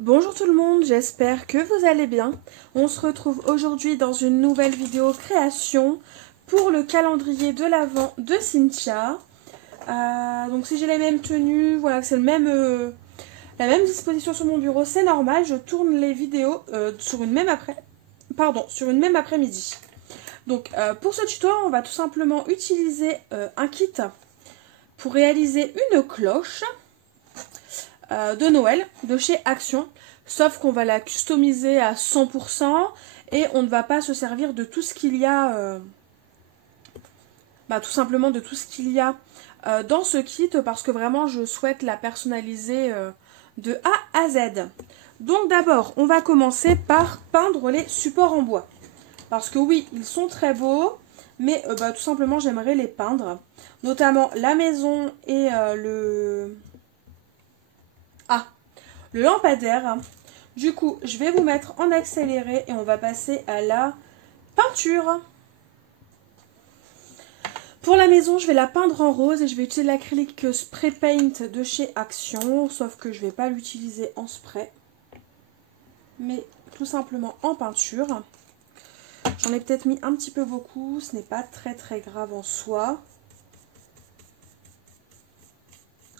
Bonjour tout le monde, j'espère que vous allez bien. On se retrouve aujourd'hui dans une nouvelle vidéo création pour le calendrier de l'Avent de Cynthia. Donc si j'ai les mêmes tenues, voilà, que c'est la même disposition sur mon bureau, c'est normal. Je tourne les vidéos sur une même après-midi. Donc pour ce tuto, on va tout simplement utiliser un kit pour réaliser une cloche de Noël de chez Action, sauf qu'on va la customiser à 100% et on ne va pas se servir de tout ce qu'il y a tout simplement de tout ce qu'il y a dans ce kit, parce que vraiment je souhaite la personnaliser de A à Z. Donc d'abord on va commencer par peindre les supports en bois, parce que oui, ils sont très beaux, mais tout simplement j'aimerais les peindre, notamment la maison et le lampadaire. Du coup, je vais vous mettre en accéléré et on va passer à la peinture. Pour la maison, je vais la peindre en rose et je vais utiliser l'acrylique spray paint de chez Action, sauf que je ne vais pas l'utiliser en spray, mais tout simplement en peinture. J'en ai peut-être mis un petit peu beaucoup, ce n'est pas très grave en soi.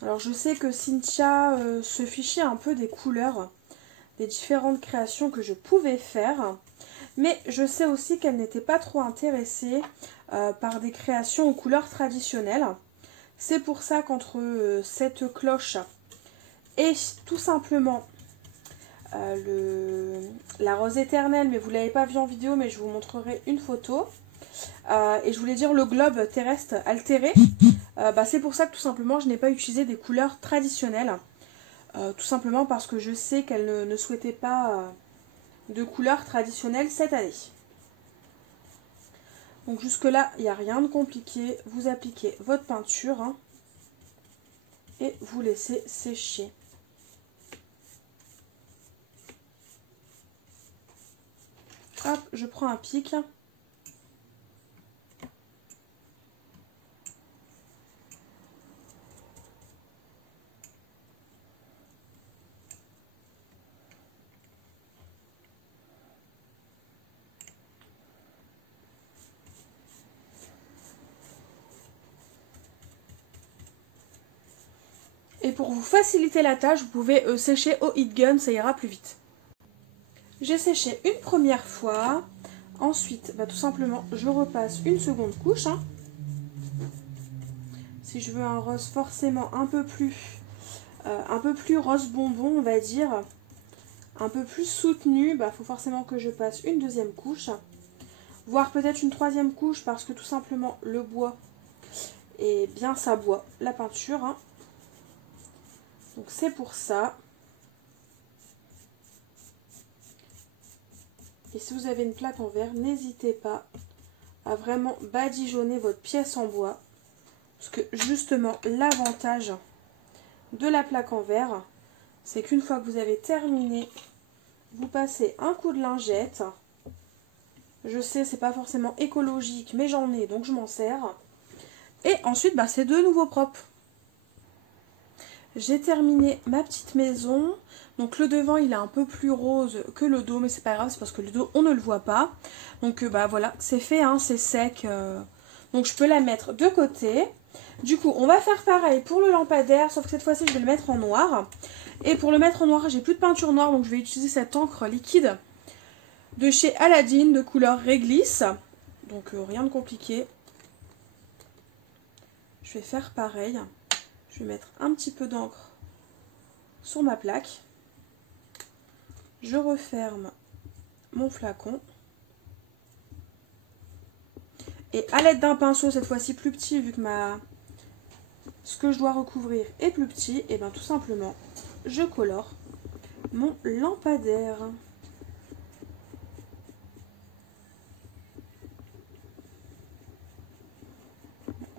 Alors je sais que Cynthia se fichait un peu des couleurs des différentes créations que je pouvais faire, mais je sais aussi qu'elle n'était pas trop intéressée par des créations aux couleurs traditionnelles. C'est pour ça qu'entre cette cloche et tout simplement la rose éternelle, mais vous ne l'avez pas vu en vidéo, mais je vous montrerai une photo, et je voulais dire le globe terrestre altéré, c'est pour ça que tout simplement je n'ai pas utilisé des couleurs traditionnelles, tout simplement parce que je sais qu'elle ne souhaitait pas de couleurs traditionnelles cette année. Donc jusque là il n'y a rien de compliqué, vous appliquez votre peinture et vous laissez sécher. Hop, je prends un pic. Et pour vous faciliter la tâche, vous pouvez sécher au heat gun, ça ira plus vite. J'ai séché une première fois, ensuite tout simplement je repasse une seconde couche. Si je veux un rose forcément un peu plus rose bonbon, on va dire, un peu plus soutenu, faut forcément que je passe une deuxième couche, voire peut-être une troisième couche, parce que tout simplement le bois, et bien ça boit la peinture. Donc c'est pour ça. Et si vous avez une plaque en verre, n'hésitez pas à vraiment badigeonner votre pièce en bois. Parce que justement, l'avantage de la plaque en verre, c'est qu'une fois que vous avez terminé, vous passez un coup de lingette. Je sais, c'est pas forcément écologique, mais j'en ai, donc je m'en sers. Et ensuite, c'est de nouveau propre. J'ai terminé ma petite maison. Donc le devant il est un peu plus rose que le dos, mais c'est pas grave, c'est parce que le dos on ne le voit pas. Donc voilà, c'est fait, c'est sec. Donc je peux la mettre de côté. Du coup on va faire pareil pour le lampadaire, sauf que cette fois-ci je vais le mettre en noir. Et pour le mettre en noir, j'ai plus de peinture noire, donc je vais utiliser cette encre liquide de chez Aladdin de couleur réglisse. Donc rien de compliqué. Je vais faire pareil. Je vais mettre un petit peu d'encre sur ma plaque. Je referme mon flacon. Et à l'aide d'un pinceau, cette fois-ci plus petit, vu que ce que je dois recouvrir est plus petit, et tout simplement, je colore mon lampadaire.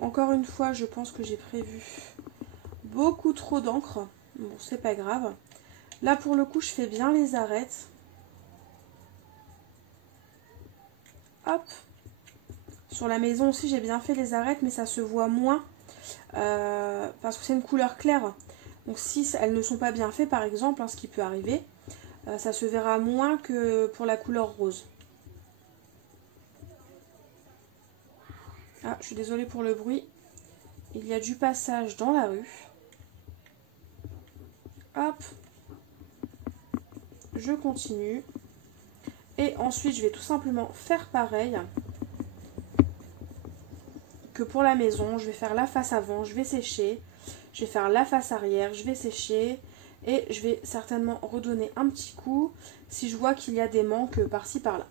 Encore une fois, je pense que j'ai prévu beaucoup trop d'encre. Bon, c'est pas grave. Là, pour le coup, je fais bien les arêtes. Hop. Sur la maison aussi, j'ai bien fait les arêtes, mais ça se voit moins. Parce que c'est une couleur claire. Donc si elles ne sont pas bien faites, par exemple, ce qui peut arriver, ça se verra moins que pour la couleur rose. Ah, je suis désolée pour le bruit. Il y a du passage dans la rue. Hop. Je continue. Et ensuite, je vais tout simplement faire pareil que pour la maison. Je vais faire la face avant, je vais sécher. Je vais faire la face arrière, je vais sécher. Et je vais certainement redonner un petit coup si je vois qu'il y a des manques par-ci par-là.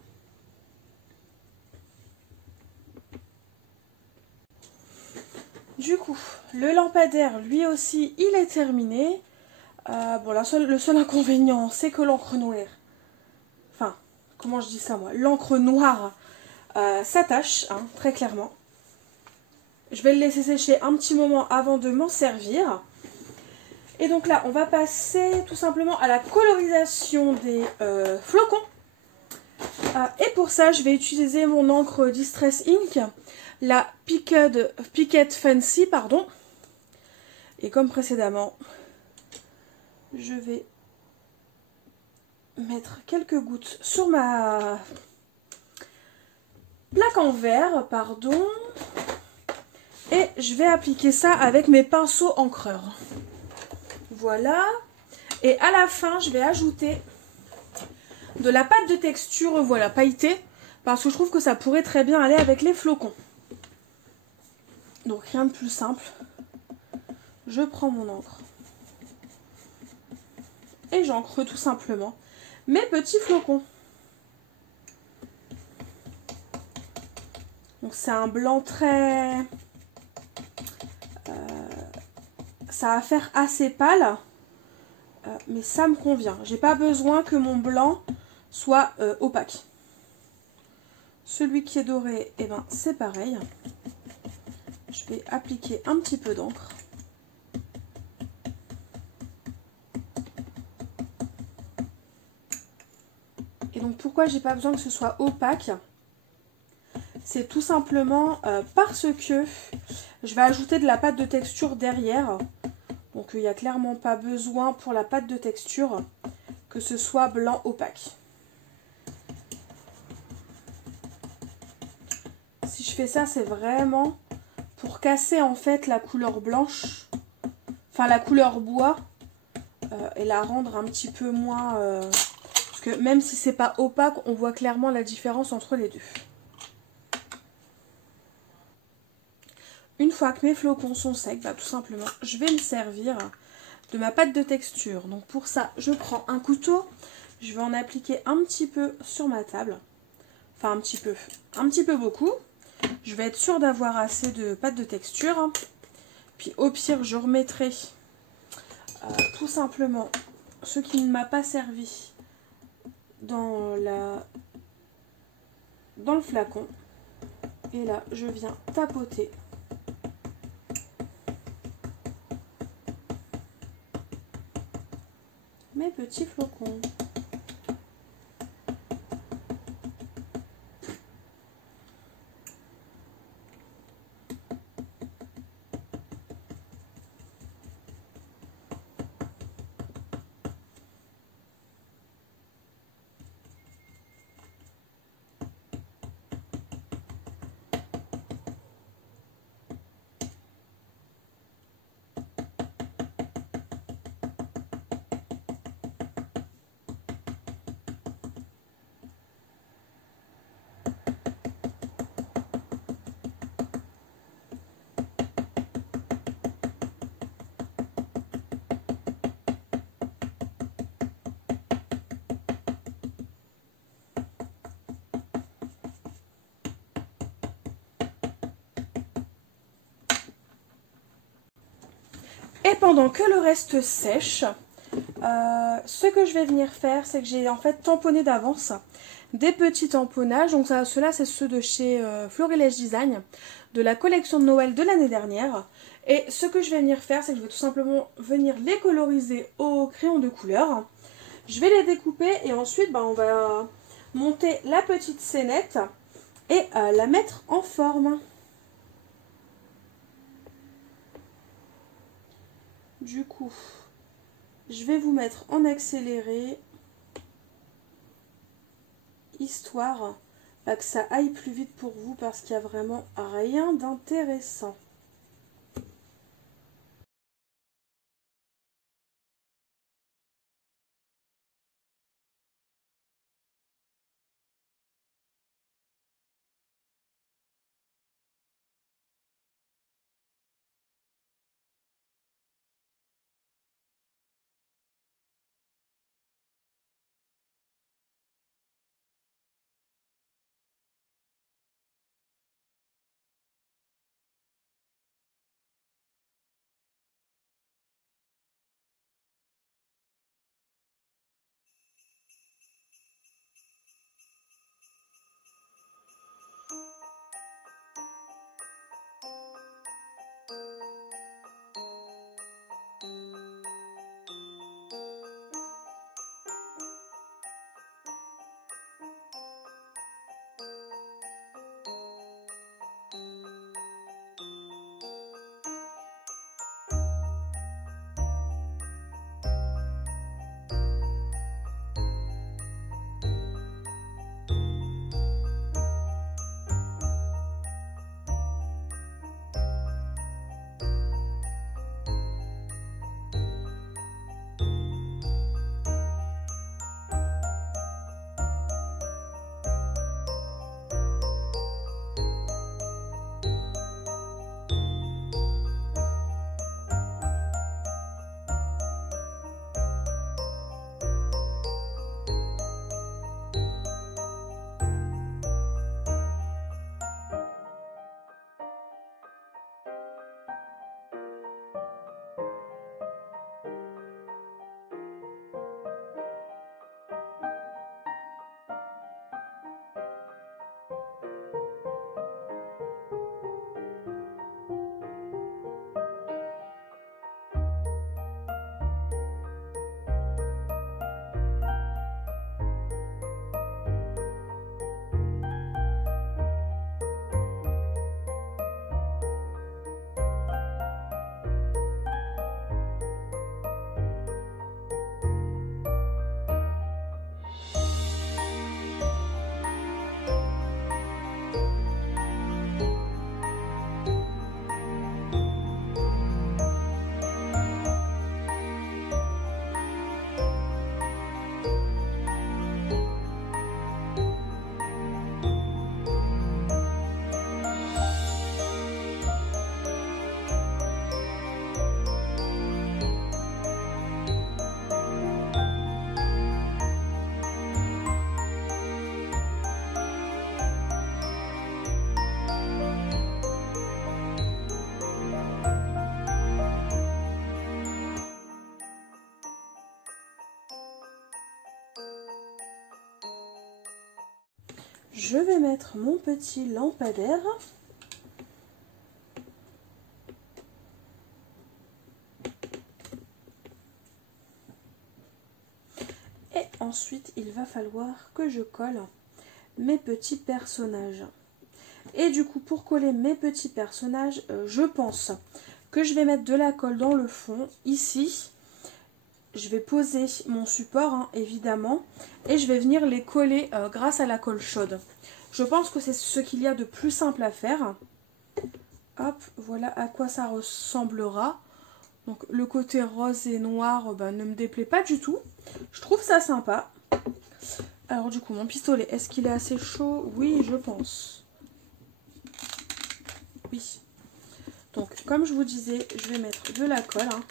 Du coup, le lampadaire, lui aussi, il est terminé. Bon, le seul inconvénient, c'est que l'encre noire, enfin, comment je dis ça moi, l'encre noire s'attache, hein, très clairement. Je vais le laisser sécher un petit moment avant de m'en servir. Et donc là, on va passer tout simplement à la colorisation des flocons. Et pour ça, je vais utiliser mon encre Distress Ink, la Picket Fancy, pardon. Et comme précédemment, je vais mettre quelques gouttes sur ma plaque en verre, pardon. Et je vais appliquer ça avec mes pinceaux encreurs. Voilà. Et à la fin, je vais ajouter de la pâte de texture, voilà, pailletée, parce que je trouve que ça pourrait très bien aller avec les flocons. Donc rien de plus simple. Je prends mon encre et j'encre tout simplement mes petits flocons. Donc c'est un blanc très... ça va faire assez pâle, mais ça me convient. J'ai pas besoin que mon blanc soit opaque. Celui qui est doré, eh ben, c'est pareil. Je vais appliquer un petit peu d'encre. Et donc pourquoi j'ai pas besoin que ce soit opaque? C'est tout simplement parce que je vais ajouter de la pâte de texture derrière. Donc il n'y a clairement pas besoin pour la pâte de texture que ce soit blanc opaque. Si je fais ça, c'est vraiment pour casser en fait la couleur blanche, enfin la couleur bois, et la rendre un petit peu moins... parce que même si c'est pas opaque, on voit clairement la différence entre les deux. Une fois que mes flocons sont secs, bah, tout simplement, je vais me servir de ma pâte de texture. Donc pour ça, je prends un couteau, je vais en appliquer un petit peu sur ma table. Enfin un petit peu beaucoup. Je vais être sûre d'avoir assez de pâte de texture. Puis au pire, je remettrai tout simplement ce qui ne m'a pas servi dans le flacon. Et là, je viens tapoter mes petits flocons. Et pendant que le reste sèche, ce que je vais venir faire, c'est que j'ai en fait tamponné d'avance des petits tamponnages. Donc ceux-là, c'est ceux de chez Florilège Design, de la collection de Noël de l'année dernière. Et ce que je vais venir faire, c'est que je vais tout simplement venir les coloriser au crayon de couleur. Je vais les découper et ensuite, on va monter la petite scénette et la mettre en forme. Du coup, je vais vous mettre en accéléré histoire que ça aille plus vite pour vous parce qu'il n'y a vraiment rien d'intéressant. Je vais mettre mon petit lampadaire. Et ensuite, il va falloir que je colle mes petits personnages. Et du coup, pour coller mes petits personnages, je pense que je vais mettre de la colle dans le fond, ici. Je vais poser mon support, hein, évidemment, et je vais venir les coller grâce à la colle chaude. Je pense que c'est ce qu'il y a de plus simple à faire. Hop, voilà à quoi ça ressemblera. Donc le côté rose et noir ne me déplaît pas du tout. Je trouve ça sympa. Alors du coup, mon pistolet, est-ce qu'il est assez chaud? Oui, je pense. Oui. Donc comme je vous disais, je vais mettre de la colle, hein.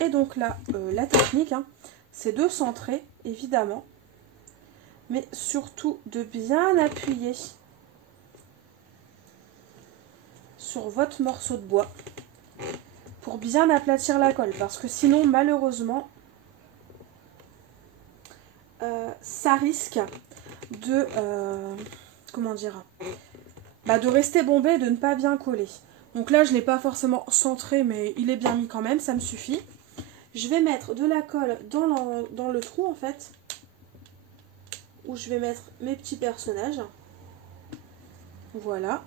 Et donc là, la technique, hein, c'est de centrer, évidemment, mais surtout de bien appuyer sur votre morceau de bois pour bien aplatir la colle, parce que sinon, malheureusement, ça risque de, comment dire, de rester bombé et de ne pas bien coller. Donc là, je ne l'ai pas forcément centré, mais il est bien mis quand même, ça me suffit. Je vais mettre de la colle dans le trou, en fait, où je vais mettre mes petits personnages. Voilà.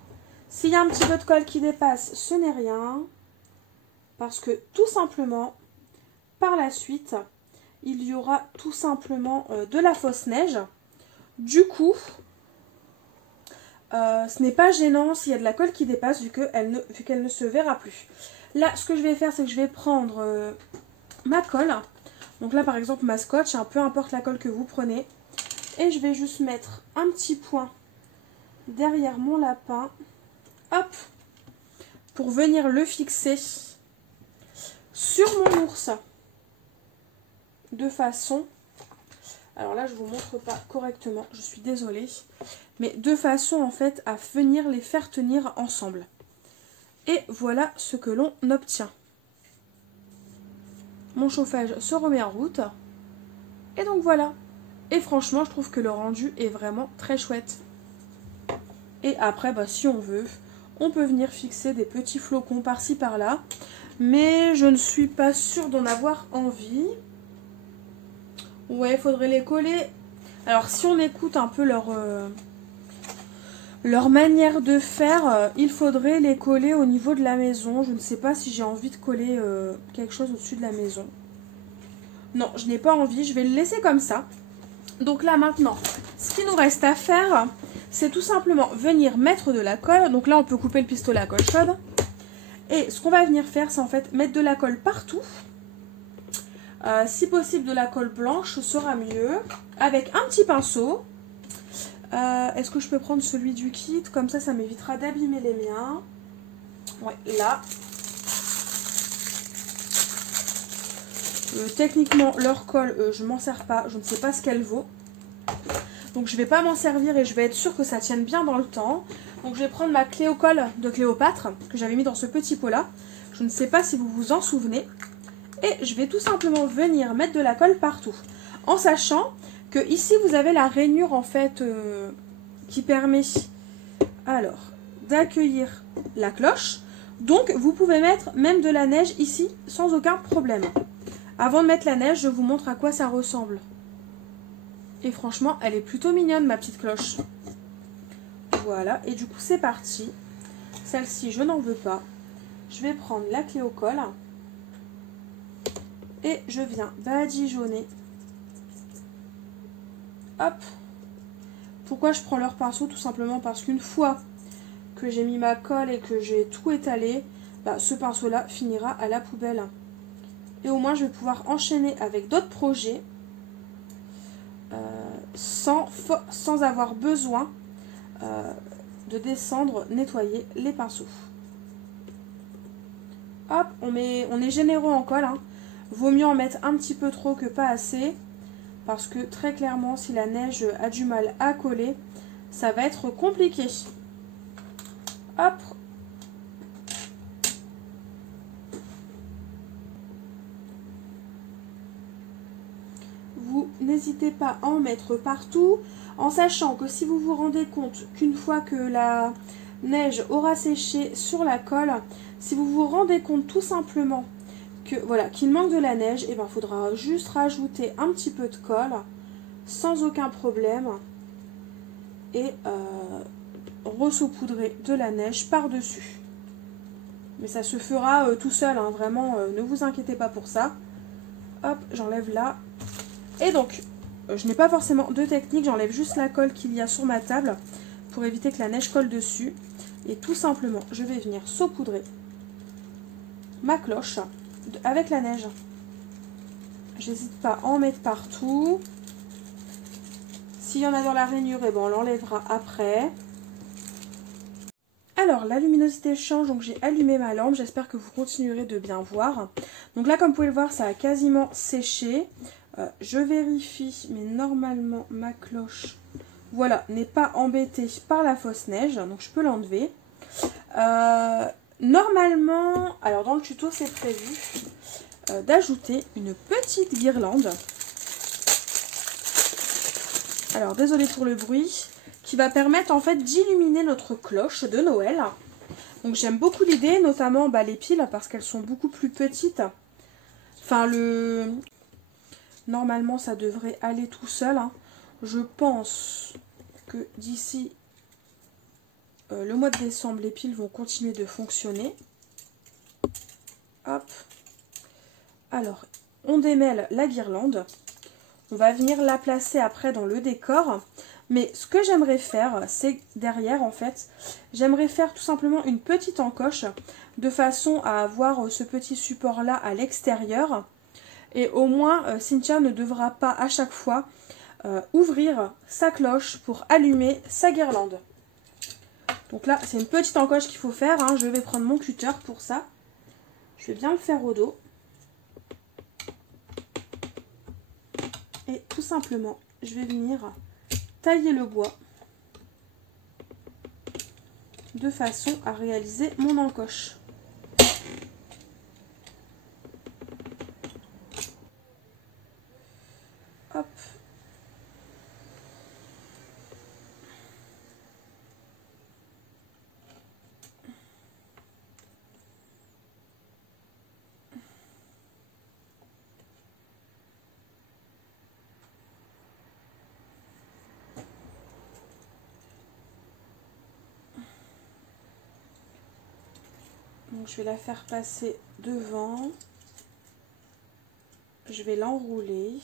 S'il y a un petit peu de colle qui dépasse, ce n'est rien. Parce que tout simplement, par la suite, il y aura tout simplement de la fausse neige. Du coup, ce n'est pas gênant s'il y a de la colle qui dépasse vu qu'elle ne se verra plus. Là, ce que je vais faire, c'est que je vais prendre ma colle. Donc là, par exemple, ma scotch, hein, peu importe la colle que vous prenez. Et je vais juste mettre un petit point derrière mon lapin. Hop! Pour venir le fixer sur mon ours. De façon... Alors là, je ne vous montre pas correctement, je suis désolée. Mais de façon, en fait, à venir les faire tenir ensemble. Et voilà ce que l'on obtient. Mon chauffage se remet en route. Et donc voilà. Et franchement, je trouve que le rendu est vraiment très chouette. Et après, bah, si on veut, on peut venir fixer des petits flocons par-ci par-là. Mais je ne suis pas sûre d'en avoir envie. Ouais, il faudrait les coller. Alors, si on écoute un peu leur manière de faire, il faudrait les coller au niveau de la maison. Je ne sais pas si j'ai envie de coller quelque chose au-dessus de la maison. Non, je n'ai pas envie. Je vais le laisser comme ça. Donc là, maintenant, ce qu'il nous reste à faire, c'est tout simplement venir mettre de la colle. Donc là, on peut couper le pistolet à colle chaude. Et ce qu'on va venir faire, c'est en fait mettre de la colle partout. Si possible, de la colle blanche sera mieux. Avec un petit pinceau. Est-ce que je peux prendre celui du kit? Comme ça m'évitera d'abîmer les miens. Ouais, là. Techniquement, leur colle, je m'en sers pas. Je ne sais pas ce qu'elle vaut. Donc, je vais pas m'en servir et je vais être sûre que ça tienne bien dans le temps. Donc, je vais prendre ma clé au colle de Cléopâtre que j'avais mis dans ce petit pot-là. Je ne sais pas si vous vous en souvenez. Et je vais tout simplement venir mettre de la colle partout. En sachant que ici, vous avez la rainure, en fait, qui permet alors d'accueillir la cloche. Donc, vous pouvez mettre même de la neige ici sans aucun problème. Avant de mettre la neige, je vous montre à quoi ça ressemble. Et franchement, elle est plutôt mignonne, ma petite cloche. Voilà, et du coup, c'est parti. Celle-ci, je n'en veux pas. Je vais prendre la clé au colle. Et je viens badigeonner. Hop. Pourquoi je prends leur pinceau? Tout simplement parce qu'une fois que j'ai mis ma colle et que j'ai tout étalé, bah, ce pinceau-là finira à la poubelle. Et au moins, je vais pouvoir enchaîner avec d'autres projets sans avoir besoin de descendre, nettoyer les pinceaux. Hop, on est généreux en colle. Hein. Vaut mieux en mettre un petit peu trop que pas assez. Parce que très clairement, si la neige a du mal à coller, ça va être compliqué. Hop. Vous n'hésitez pas à en mettre partout. En sachant que si vous vous rendez compte qu'une fois que la neige aura séché sur la colle, si vous vous rendez compte tout simplement que voilà, qu'il manque de la neige, et ben faudra juste rajouter un petit peu de colle sans aucun problème et ressaupoudrer de la neige par-dessus. Mais ça se fera tout seul, hein, vraiment, ne vous inquiétez pas pour ça. Hop, j'enlève là. Et donc, je n'ai pas forcément de technique, j'enlève juste la colle qu'il y a sur ma table pour éviter que la neige colle dessus. Et tout simplement, je vais venir saupoudrer ma cloche avec la neige. J'hésite pas à en mettre partout. S'il y en a dans la rainure, eh ben on l'enlèvera après. Alors, la luminosité change, donc j'ai allumé ma lampe. J'espère que vous continuerez de bien voir. Donc là, comme vous pouvez le voir, ça a quasiment séché. Je vérifie, mais normalement, ma cloche, voilà, n'est pas embêtée par la fausse neige. Donc, je peux l'enlever. Normalement, alors dans le tuto, c'est prévu d'ajouter une petite guirlande. Alors, désolée pour le bruit. Qui va permettre en fait d'illuminer notre cloche de Noël. Donc j'aime beaucoup l'idée, notamment les piles parce qu'elles sont beaucoup plus petites. Enfin normalement ça devrait aller tout seul. Hein. Je pense que d'ici le mois de décembre, les piles vont continuer de fonctionner. Hop. Alors, on démêle la guirlande. On va venir la placer après dans le décor. Mais ce que j'aimerais faire, c'est derrière en fait, j'aimerais faire tout simplement une petite encoche de façon à avoir ce petit support là à l'extérieur. Et au moins, Cynthia ne devra pas à chaque fois ouvrir sa cloche pour allumer sa guirlande. Donc là, c'est une petite encoche qu'il faut faire, hein. Je vais prendre mon cutter pour ça. Je vais bien le faire au dos. Et tout simplement, je vais venir tailler le bois de façon à réaliser mon encoche. Hop. Donc je vais la faire passer devant. Je vais l'enrouler.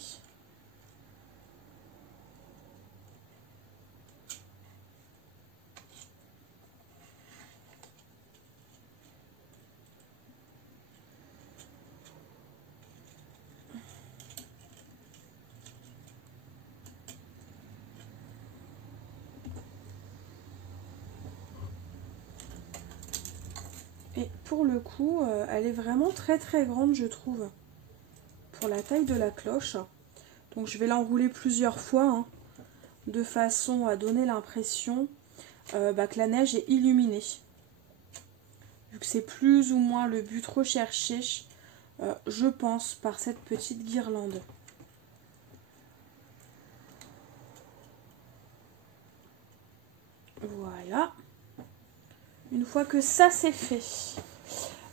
Et pour le coup, elle est vraiment très très grande, je trouve, pour la taille de la cloche. Donc je vais l'enrouler plusieurs fois, hein, de façon à donner l'impression que la neige est illuminée. Vu que c'est plus ou moins le but recherché, je pense, par cette petite guirlande. Voilà. Une fois que ça c'est fait,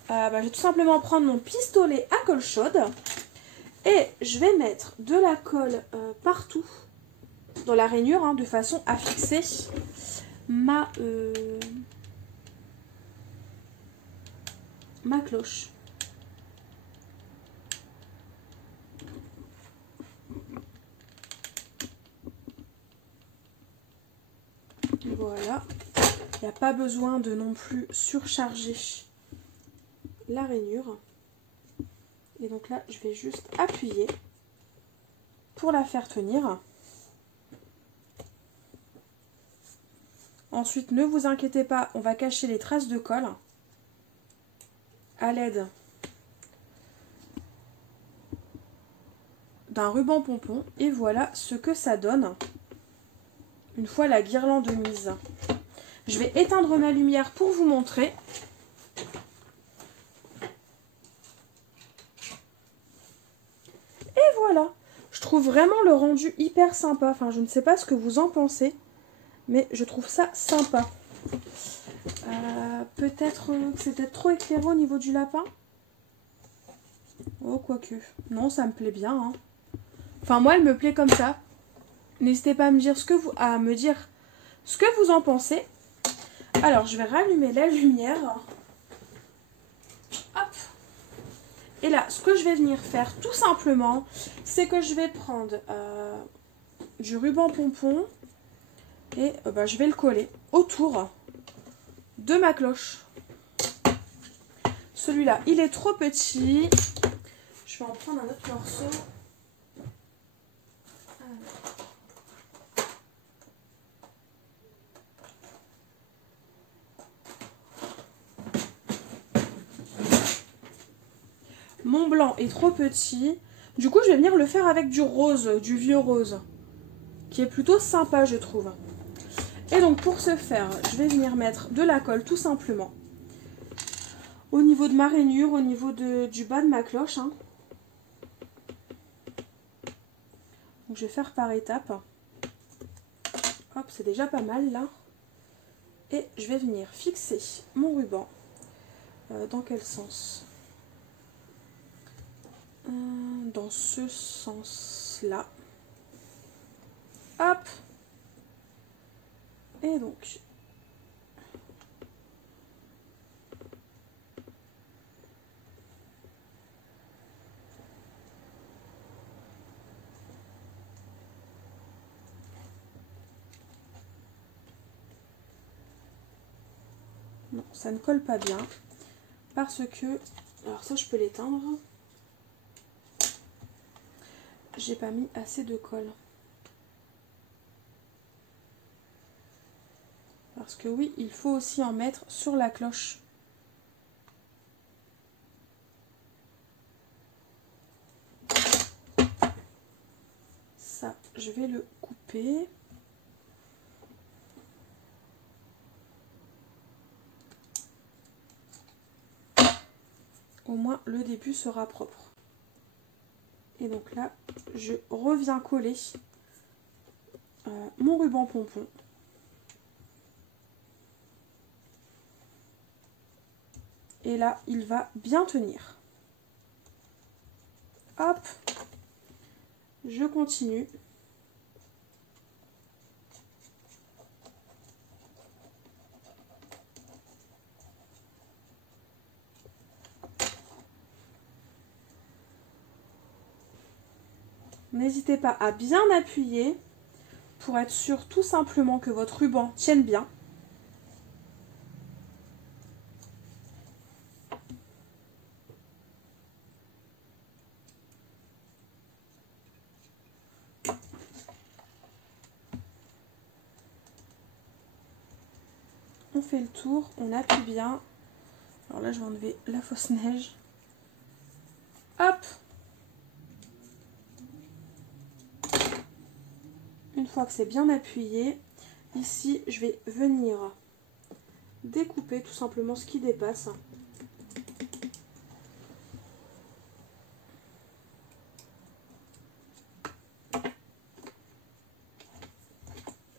je vais tout simplement prendre mon pistolet à colle chaude et je vais mettre de la colle partout dans la rainure, hein, de façon à fixer ma cloche. Voilà. Il n'y a pas besoin de non plus surcharger la rainure. Et donc là, je vais juste appuyer pour la faire tenir. Ensuite, ne vous inquiétez pas, on va cacher les traces de colle à l'aide d'un ruban pompon. Et voilà ce que ça donne une fois la guirlande mise. Je vais éteindre ma lumière pour vous montrer. Et voilà. Je trouve vraiment le rendu hyper sympa. Enfin, je ne sais pas ce que vous en pensez, mais je trouve ça sympa. Peut-être que c'est peut-être trop éclairé au niveau du lapin. Oh, quoique. Non, ça me plaît bien, hein. Enfin, moi, elle me plaît comme ça. N'hésitez pas à me dire ce que vous en pensez. Alors, je vais rallumer la lumière. Hop. Et là, ce que je vais venir faire, tout simplement, c'est que je vais prendre du ruban pompon et je vais le coller autour de ma cloche. Celui-là, il est trop petit. Je vais en prendre un autre morceau. Mon blanc est trop petit. Du coup, je vais venir le faire avec du rose, du vieux rose, qui est plutôt sympa, je trouve. Et donc, pour ce faire, je vais venir mettre de la colle, tout simplement, au niveau de ma rainure, au niveau du bas de ma cloche, hein. Donc, je vais faire par étapes. Hop, c'est déjà pas mal, là. Et je vais venir fixer mon ruban. Dans quel sens ? Dans ce sens-là. Hop. Et donc, Non, ça ne colle pas bien. Parce que... Alors ça, je peux l'éteindre. J'ai pas mis assez de colle. Parce que oui, il faut aussi en mettre sur la cloche. Ça, je vais le couper. Au moins, le début sera propre. Et donc là, je reviens coller mon ruban pompon. Et là, il va bien tenir. Hop, je continue. N'hésitez pas à bien appuyer pour être sûr tout simplement que votre ruban tienne bien. On fait le tour, on appuie bien. Alors là, je vais enlever la fausse neige. Hop! Une fois que c'est bien appuyé, ici, je vais venir découper tout simplement ce qui dépasse.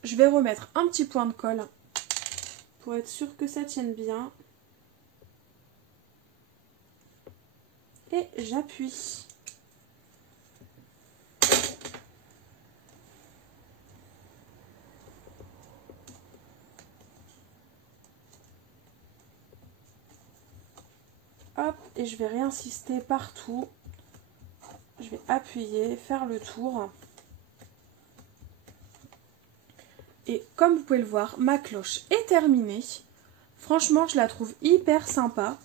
Je vais remettre un petit point de colle pour être sûr que ça tienne bien. Et j'appuie. Hop, et je vais réinsister partout. Je vais appuyer, faire le tour. Et comme vous pouvez le voir, ma cloche est terminée. Franchement, je la trouve hyper sympa.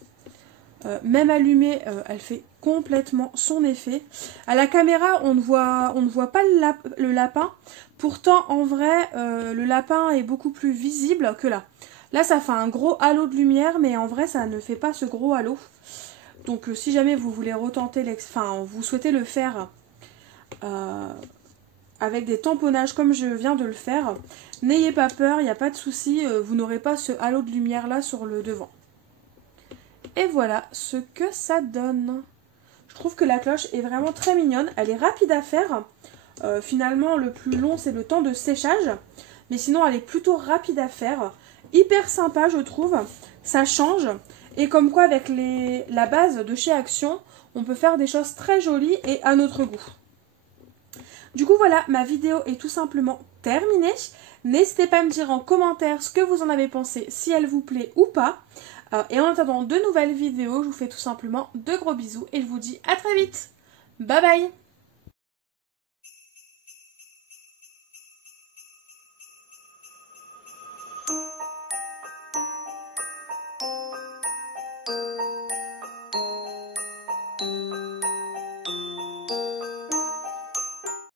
Même allumée, elle fait complètement son effet. À la caméra, on ne voit pas le lapin. Pourtant, en vrai, le lapin est beaucoup plus visible que là. Là, ça fait un gros halo de lumière, mais en vrai, ça ne fait pas ce gros halo. Donc, si jamais vous voulez retenter, vous souhaitez le faire avec des tamponnages comme je viens de le faire, n'ayez pas peur, il n'y a pas de souci, vous n'aurez pas ce halo de lumière là sur le devant. Et voilà ce que ça donne. Je trouve que la cloche est vraiment très mignonne, elle est rapide à faire. Finalement, le plus long, c'est le temps de séchage. Mais sinon, elle est plutôt rapide à faire. Hyper sympa, je trouve. Ça change. Et comme quoi, avec la base de chez Action, on peut faire des choses très jolies et à notre goût. Du coup, voilà, ma vidéo est tout simplement terminée. N'hésitez pas à me dire en commentaire ce que vous en avez pensé, si elle vous plaît ou pas. Et en attendant de nouvelles vidéos, je vous fais tout simplement de gros bisous et je vous dis à très vite. Bye bye!